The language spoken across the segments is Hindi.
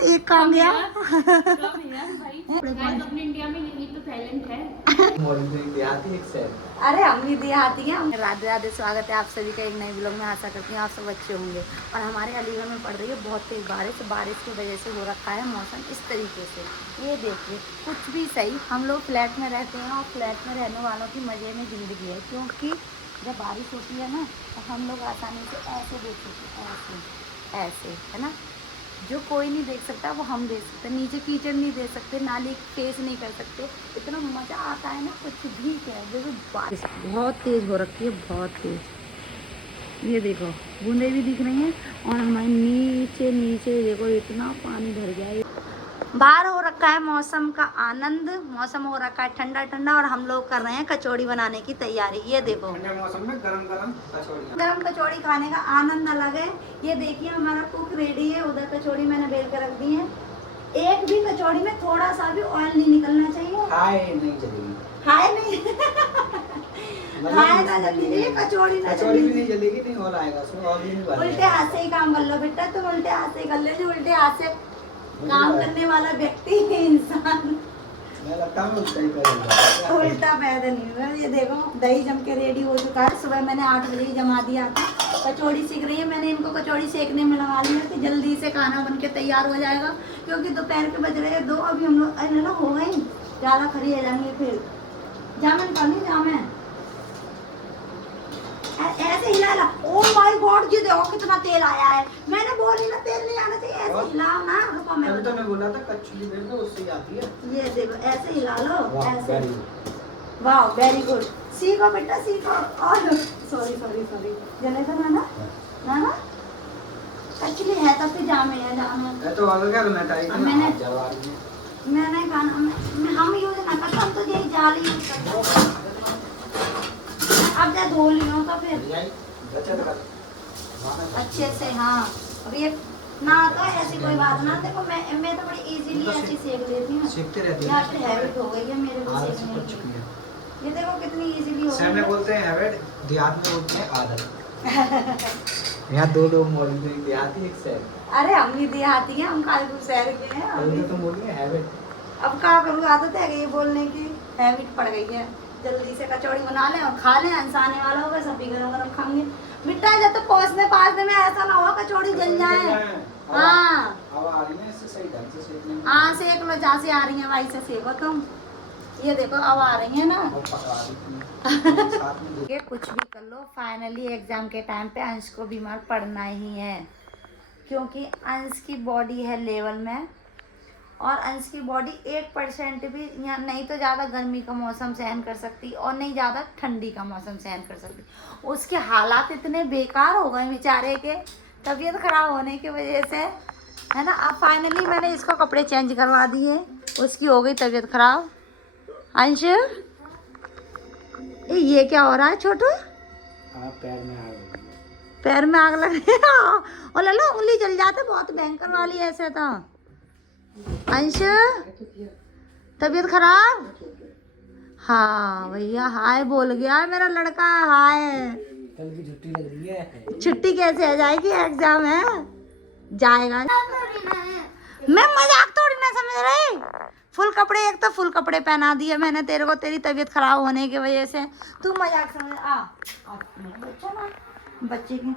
एक काम गया अपने इंडिया में यही तो टैलेंट है। अरे हम भी देहाती हैं। राधे राधे, स्वागत है आप सभी का एक नए ब्लॉग में। आशा करती हूँ आप सब अच्छे होंगे। और हमारे अलीगढ़ में पड़ रही है बहुत तेज बारिश। बारिश की वजह से हो रखा है मौसम इस तरीके से। ये देखिए, कुछ भी सही, हम लोग फ्लैट में रहते हैं और फ्लैट में रहने वालों की मज़े में ज़िंदगी है। क्योंकि जब बारिश होती है ना तो हम लोग आसानी से ऐसे देख सकते हैं, ऐसे ऐसे, है ना। जो कोई नहीं देख सकता वो हम देख सकते। नीचे कीचड़ नहीं देख सकते, नाली फेस नहीं कर सकते। इतना मज़ा आता है ना, कुछ भी कह। देखो बारिश बहुत तेज़ हो रखी है, बहुत तेज़। ये देखो बूंदे भी दिख रही हैं। और हमारे नीचे नीचे देखो इतना पानी भर गया है। बाहर हो रखा है मौसम का आनंद। मौसम हो रखा है ठंडा ठंडा और हम लोग कर रहे हैं कचौड़ी बनाने की तैयारी। ये देखो ठंडे मौसम में गरम गरम कचौड़ी। गरम कचौड़ी खाने का आनंद अलग है। ये देखिए हमारा कुक रेडी है। उधर कचौड़ी मैंने बेल कर रख दी है। एक भी कचौड़ी में थोड़ा सा भी ऑयल नहीं निकलना चाहिए। हाय नहीं चलेगी। हाय नहीं हाय ना जलेगी कचौड़ी, ना कचौड़ी भी जलेगी। नहीं जलेगी, नहीं ऑयल आएगा उसमें, ऑयल भी नहीं भरेगा। उल्टे हाथ से ही काम कर लो बेटा, तुम उल्टे हाथ से कर ले। जो उल्टे हाथ से काम करने वाला व्यक्ति इंसान मैं लगता है उल्टा ही करेगा। उल्टा पैदा नहीं हुआ। ये देखो दही जम के रेडी हो चुका है। सुबह मैंने 8 बजे ही जमा दिया था। कचौड़ी सीख रही है। मैंने इनको कचौड़ी सेकने में लगा लिया कि जल्दी से खाना बन के तैयार हो जाएगा। क्योंकि दोपहर के बज रहे हैं 2। अभी हम लोग अरे ना हो गई, ज़्यादा खड़ी हो जाएंगे फिर। जामन पानी जामन ऐसे हिला। ओ माय गॉड, ये देखो कितना तेल आया है। मैंने बोली ना तेल नहीं आना चाहिए। ऐसे हिलाओ ना। रुको मैं तो मैं बोला था कचौड़ी बेल दो, उससे ही आती है। ये देखो ऐसे हिला लो, ऐसे। Very good. वाह वेरी गुड। सीखो बेटा सीखो। और सॉरी सॉरी सॉरी जले तो ना ना एक्चुअली है तब भी जामे है जामे। मैं तो आगे क्या करना चाहिए? मैंने जवाब मैंने खाना हम यूज ना करते, हम तो यही जाली यूज करते हैं। अब जब धो लियो तो फिर अच्छे से। हाँ अब ये ना तो ऐसी कोई बात ना। देखो मैं तो बड़ी इजीली ऐसी सेक लेती हूँ। सीखते रहते या हैं। फिर हैबिट हो गई है मेरे को सेकने की। ये देखो कितनी इजीली हो शहर में गई। बोलते हैं हैबिट, देहात में बोलते हैं आदत। यहाँ दो लोग मौजूद हैं, देहाती एक शहर। अरे हम भी देहाती हैं, हम कानपुर शहर के हैं। तो तुम बोल रही है हैबिट। अब क्या करूँ, आदत है ये बोलने की, हैबिट पड़ गई है। जल्दी से कचौड़ी बना लें और खा लें। इंसाने वाला होगा सभी गरम गरम खाएंगे। मिट्टा जब तो पहुँचने पासने में ऐसा ना हो कचौड़ी जल जाए। हाँ हवा आ रही है, इससे सही ढंग से सेकने में। हाँ सेक लो, जहाँ से आ रही है वहीं से सेको तुम। ये देखो अब आ रही है ना। और पका रही थी। साथ में ये कुछ भी कर लो, फाइनली एग्जाम के टाइम पे अंश को बीमार पड़ना ही है। क्योंकि अंश की बॉडी है लेवल में। और अंश की बॉडी 1% भी यहाँ नहीं तो ज़्यादा गर्मी का मौसम सहन कर सकती और नहीं ज़्यादा ठंडी का मौसम सहन कर सकती। उसके हालात इतने बेकार हो गए बेचारे के, तबीयत खराब होने की वजह से, है ना। अब फाइनली मैंने इसको कपड़े चेंज करवा दिए। उसकी हो गई तबीयत खराब। अंश ये क्या हो रहा है छोटू? पैर में आग लगी। पैर में आग लग रही है। और लो उंगली जल जाते, बहुत भयंकर वाली ऐसे था। अंश तबीयत खराब? हाँ भैया हाय बोल गया मेरा लड़का। हाय कल की छुट्टी लग रही है। छुट्टी कैसे आ जाएगी, एग्जाम है जाएगा। मैं मजाक थोड़ी ना समझ रही। फुल कपड़े, एक तो फुल कपड़े पहना दिए मैंने तेरे को तेरी तबीयत खराब होने की वजह से। तू मजाक समझ। मेरा बच्चा ना, बच्चे की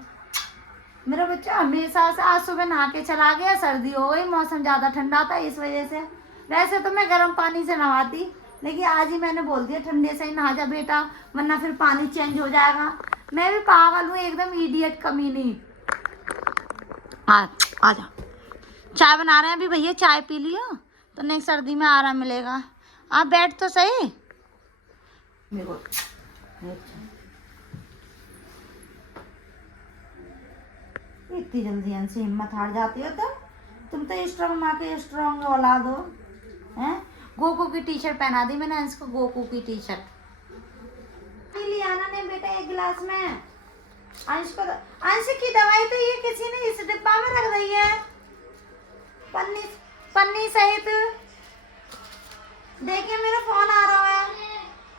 मेरा बच्चा हमेशा से आज सुबह नहा के चला गया। सर्दी हो गई, मौसम ज़्यादा ठंडा था इस वजह से। वैसे तो मैं गर्म पानी से नहाती, लेकिन आज ही मैंने बोल दिया ठंडे से ही नहा जा बेटा, वरना फिर पानी चेंज हो जाएगा। मैं भी पागल हूँ एकदम, इडियट कमीनी। आ जा, चाय बना रहे हैं अभी भैया, चाय पी लियो तो नेक्स्ट सर्दी में आराम मिलेगा। आप बैठ तो सही। मेरे को इतनी जल्दी से हिम्मत हार जाती हो तुम तो स्ट्रॉन्ग माँ के स्ट्रॉन्ग औलाद हो। हैं गोकू की टी शर्ट पहना दी मैंने इसको, गोकू की टी शर्ट ले आना नहीं बेटा एक गिलास में। अंश को अंश की दवाई तो ये किसी ने इस डिब्बा में रख दी है, पन्नी सहित। देखिए मेरा फोन आ रहा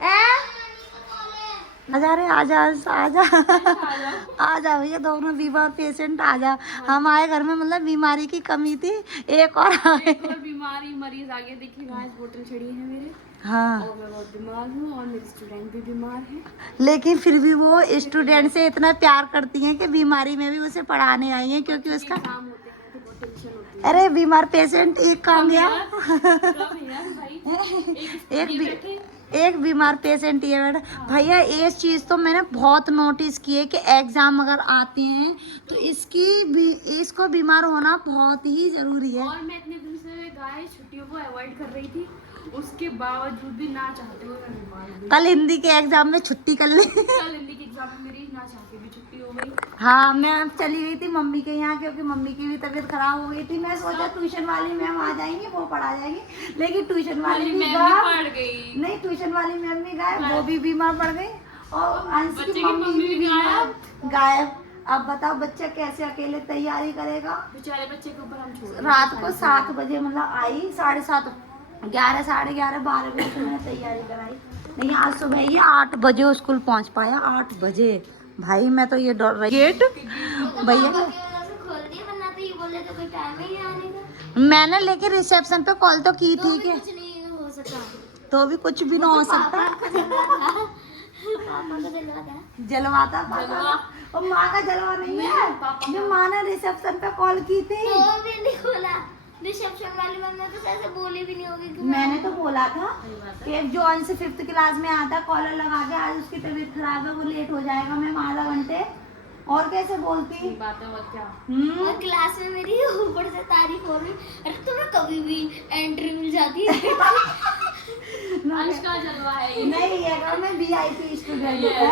है। आजा रे आजा आजा आजा भैया, दोनों बीमार पेशेंट आजा। हमारे घर में मतलब बीमारी की कमी थी, एक और बीमारी मरीज आगे देखिए, गाइस बोतल चढ़ी है मेरे। हाँ, और मैं बहुत बीमार हूँ और मेरे स्टूडेंट भी बीमार है। लेकिन फिर भी वो स्टूडेंट से इतना प्यार करती हैं कि बीमारी में भी उसे पढ़ाने आई हैं, क्योंकि उसका काम होते हैं तो बहुत टेंशन होती है। अरे बीमार पेशेंट एक काम गया कब यार भाई, एक बीमार पेशेंट ये बेटा भैया, ये चीज़ तो मैंने बहुत नोटिस की है कि एग्जाम अगर आते हैं तो इसको बीमार होना बहुत ही जरूरी है। और मैं इतने दिन से गाइस छुट्टियों को अवॉइड कर रही थी, उसके बावजूद भी ना चाहते हुए मैं बीमार हो गई। कल हिंदी के एग्जाम में छुट्टी कर ली। कल हिंदी के एग्जाम में मेरी ना चाहते भी छुट्टी हो गई। हाँ, मैं अब चली गई थी मम्मी के यहाँ, क्योंकि मम्मी की भी तबीयत खराब हो गई थी। मैं सोचा ट्यूशन वाली मैम आ जाएंगी, वो पढ़ा जाएंगी, लेकिन ट्यूशन वाली भी पड़ गई। नहीं, ट्यूशन वाली मैम भी गायब, वो भी बीमार पड़ गई, और अंश बच्चे की की मम्मी मम्मी भी भी बीमार गायब। अब बताओ बच्चा कैसे अकेले तैयारी करेगा। बेचारे बच्चे के ऊपर हम छोड़ रात को 7 बजे मतलब आई, 7:30, 11, 11:30, 12 बजे से मैंने तैयारी कराई, लेकिन आज सुबह ये 8 बजे स्कूल पहुंच पाया। 8 बजे भाई, मैं तो ये डर रही। गेट भैया मैंने लेके रिसेप्शन पे कॉल तो की थी कि तो भी कुछ भी ना हो सकता। जलवाता पापा, और माँ का जलवा नहीं है, जो माँ ने रिसेप्शन पे कॉल की थी। रिसेप्शन वाली मैम ने तो ऐसे बोली भी नहीं होगी कि मैंने तो बोला था कि जो अंश 5th क्लास में आता, कॉलर लगा के, आज उसकी तबीयत खराब है, वो लेट हो जाएगा मैम आधा घंटे, और कैसे बोलती। बात है, और क्या। और क्लास में मेरी ऊपर से तारीफ हो रही, अरे तुम्हें कभी भी एंट्री मिल जाती है। अंश का जलवा है ये। नहीं, ये मैं VIP स्टूडेंट है,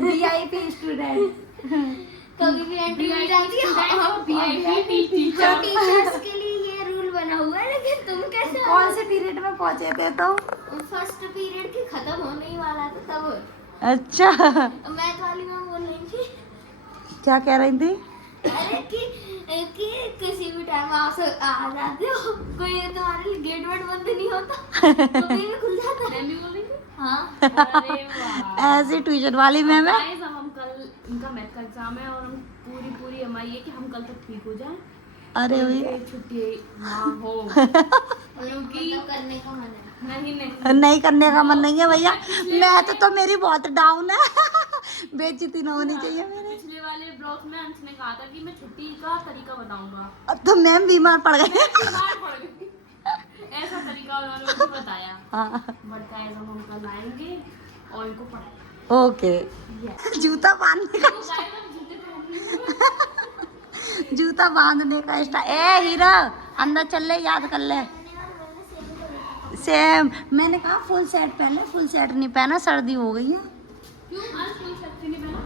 VIP स्टूडेंट। कभी भी एंट्री मिल जाती है। VIP तो टीचर। टीचर्स के लिए ये रूल बना हुआ है, लेकिन तुम कैसे कौन से पीरियड में पहुंचे थे तो? फर्स्ट पीरियड के खत्म होने ही वाला था तब। अच्छा, मैथ वाली मैम बोल रही थी, क्या कह रही थी? अरे कि किसी भी टाइम आ जाते हो, कोई तुम्हारे लिए गेट वेट बंद नहीं होता, कभी भी खुल जाता है। भी बोल रही थी। हाँ, अरे वाह। ऐसी ट्यूशन वाली मैम है। गाइस, अब हम कल, इनका मैथ का एग्जाम है, और हम पूरी हमारी है कि हम कल तक ठीक हो जाएं। अरे और भैया उनके छुट्टी ना हो, क्योंकि करने का मन है। नहीं करने का मन नहीं है भैया, मैथ तो मेरी बहुत डाउन है। बेइज्जती ना होनी चाहिए मेरी। पिछले वाले ब्लॉग में अंश ने कहा था कि मैं छुट्टी का तरीका बताऊंगा। अब तो मैम बीमार पड़ गए। बीमार पड़ गई, ऐसा तरीका उन्होंने मुझे बताया। हाँ, बट गाइस, हम कल आएंगे और इनको पढ़ाएंगे। ओके। जूता बांधने का गाइस, हम जूते पहन जूता बांधने का ए हीरा, अंदर चल ले, याद कर ले। सेम, मैंने कहा फुल सेट पहन ले, फुल सेट नहीं पहना, सर्दी हो गई है। क्यों आज कोई शक्ति नहीं पहना?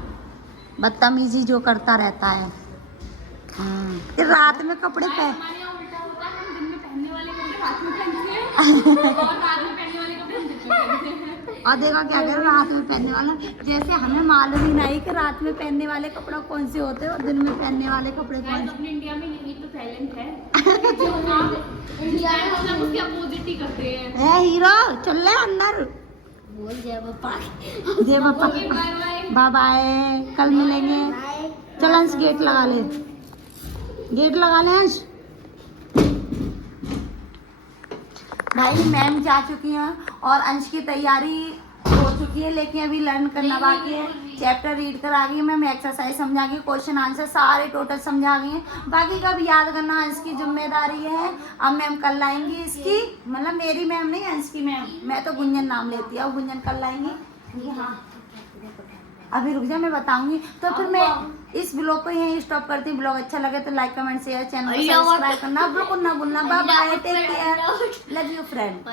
बदतमीजी जो करता रहता है। ये रात में कपड़े पहन, हमारे यहाँ उल्टा होता है, हम दिन में पहनने वाले कपड़े रात में पहनते हैं और रात में पहनने वाले कपड़े हम दिन में पहनते हैं। और देखा क्या कह रहे रात में पहनने वाला, जैसे हमें मालूम ही नहीं कि रात में पहनने वाले कपड़े कौन से होते हैं और दिन में पहनने वाले कपड़े कौन गाइस, से। अपने इंडिया में यही तो टैलेंट है, जो हम इंडिया में मतलब उसके अपोजिट ही करते हैं। ए हीरो, चल ले अंदर। बोल जय बापा। जय Bappa. Okay, bye bye. Bye bye, कल मिलेंगे। बाय। चल अंश, गेट लगा ले, गेट लगा ले अंश। भाई मैम जा चुकी हैं और अंश की तैयारी हो चुकी है, लेकिन अभी लर्न करना बाकी है। चैप्टर रीड करा गई मैम, एक्सरसाइज समझा गई, क्वेश्चन आंसर सारे टोटल समझा गई हैं। बाकी का भी याद करना अंश की जिम्मेदारी है। अब मैम कल लाएंगी इसकी, मतलब मेरी मैम नहीं, अंश की मैम। मैं तो गुंजन नाम लेती है, गुंजन कल लाएंगी। हाँ, अभी रुक जा, मैं बताऊंगी। तो फिर मैं इस ब्लॉग को यहीं स्टॉप करती हूँ। ब्लॉग अच्छा लगे तो लाइक कमेंट शेयर, चैनल को सब्सक्राइब करना बिल्कुल ना भूलना। Bye bye, take care, love you friend.